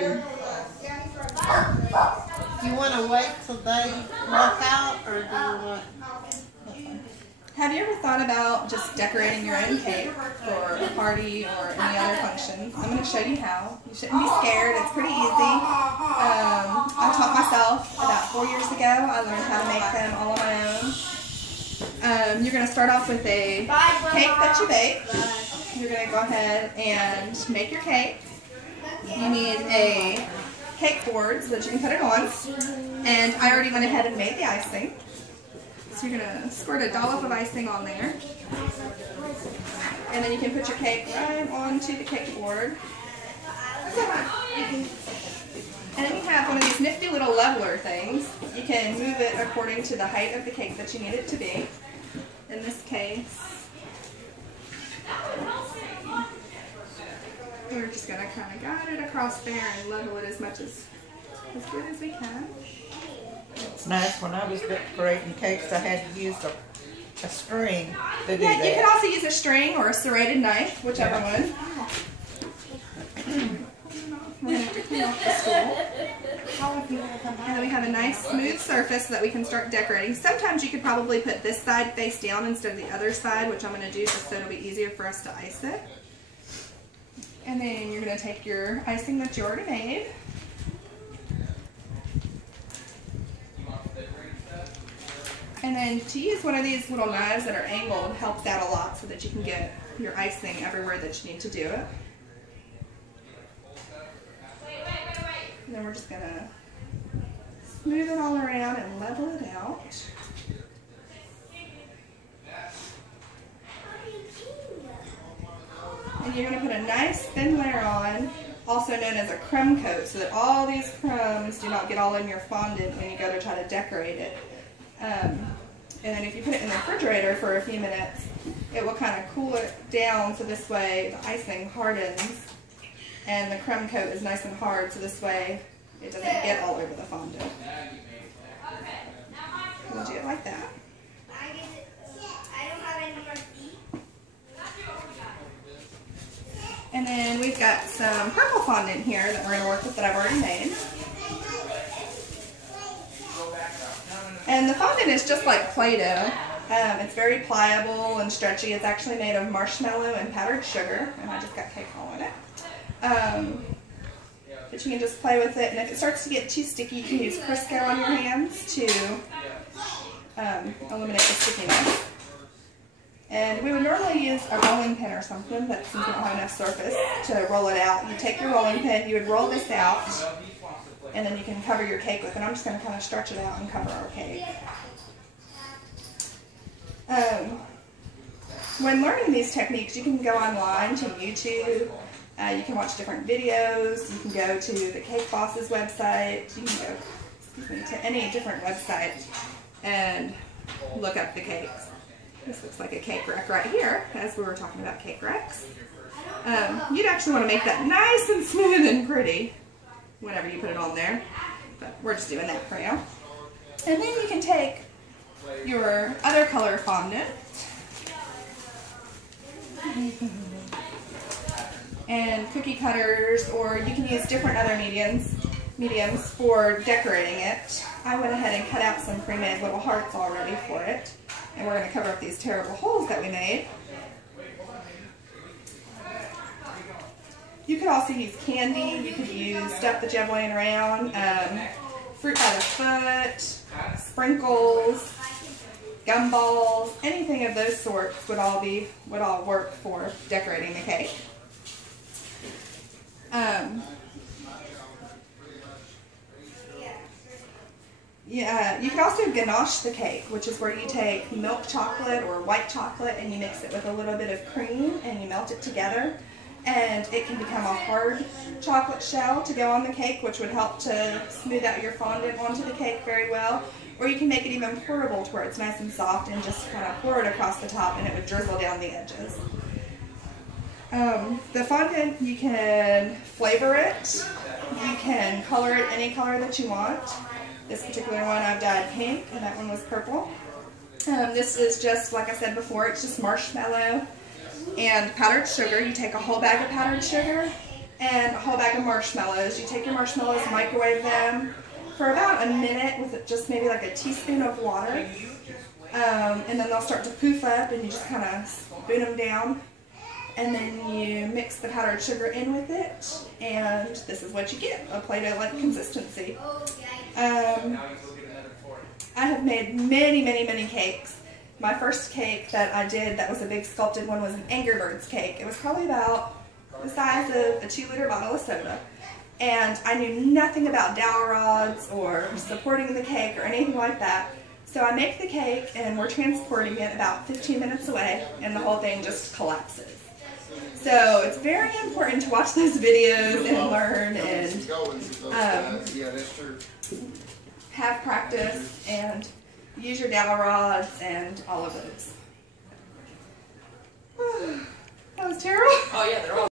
food. Do you want to wait till they walk out, or do you want... Have you ever thought about just decorating your own cake for a party or any other functions? I'm going to show you how. You shouldn't be scared. It's pretty easy. I taught myself about 4 years ago. I learned how to make them all on my own. You're going to start off with a cake that you bake. You're going to go ahead and make your cake. You need a cake board so that you can put it on. And I already went ahead and made the icing. So you're going to squirt a dollop of icing on there. And then you can put your cake right onto the cake board. And then you have one of these nifty little leveler things. You can move it according to the height of the cake that you need it to be. In this case, we're just going to kind of guide it across there and level it as much as good as we can. It's nice. When I was decorating cakes, I had to use a string to do that. You can also use a string or a serrated knife, whichever one. We're going to clean off the stool. And then we have a nice smooth surface so that we can start decorating. Sometimes you could probably put this side face down instead of the other side, which I'm going to do just so it'll be easier for us to ice it. And then you're going to take your icing that you already made. And then to use one of these little knives that are angled helps out a lot so that you can get your icing everywhere that you need to do it. And then we're just going to smooth it all around and level it out. And you're going to put a nice thin layer on, also known as a crumb coat, so that all these crumbs do not get all in your fondant when you go to try to decorate it. And then if you put it in the refrigerator for a few minutes, it will kind of cool it down so this way the icing hardens and the crumb coat is nice and hard, so this way it doesn't get all over the fondant. We'll do it like that. And then we've got some purple fondant here that we're going to work with that I've already made. And the fondant is just like Play-Doh. It's very pliable and stretchy. It's actually made of marshmallow and powdered sugar, and I just got cake all in it. But you can just play with it, and if it starts to get too sticky, you can use Crisco on your hands to eliminate the stickiness. And we would normally use a rolling pin or something, but since we don't have enough surface to roll it out, you take your rolling pin, you would roll this out, and then you can cover your cake with it. I'm just going to kind of stretch it out and cover our cake. When learning these techniques, you can go online to YouTube. You can watch different videos. You can go to the Cake Boss's website. You can go to any different website and look up the cakes. This looks like a cake rack right here, as we were talking about cake racks. You'd actually want to make that nice and smooth and pretty whenever you put it on there, but we're just doing that for now. And then you can take your other color fondant and cookie cutters, or you can use different other mediums for decorating it. I went ahead and cut out some pre-made little hearts already for it, and we're going to cover up these terrible holes that we made. You could also use candy. You could use stuff that you have laying around, fruit by the foot, sprinkles, gumballs, anything of those sorts would all work for decorating the cake. You can also ganache the cake, which is where you take milk chocolate or white chocolate and you mix it with a little bit of cream and you melt it together. And it can become a hard chocolate shell to go on the cake, which would help to smooth out your fondant onto the cake very well. Or you can make it even pourable to where it's nice and soft and just kind of pour it across the top and it would drizzle down the edges. The fondant, you can flavor it. You can color it any color that you want. This particular one I've dyed pink, and that one was purple. This is just, like I said before, it's just marshmallow and powdered sugar. You take a whole bag of powdered sugar and a whole bag of marshmallows. You take your marshmallows, microwave them for about a minute with just maybe like a teaspoon of water. And then they'll start to poof up, and you just kind of spoon them down. And then you mix the powdered sugar in with it, and this is what you get, a Play-Doh-like consistency. I have made many, many, many cakes. My first cake that I did that was a big sculpted one was an Angry Birds cake. It was probably about the size of a 2-liter bottle of soda. And I knew nothing about dowel rods or supporting the cake or anything like that. So I make the cake, and we're transporting it about 15 minutes away, and the whole thing just collapses. So it's very important to watch those videos and learn and have practice and use your dowel rods and all of those.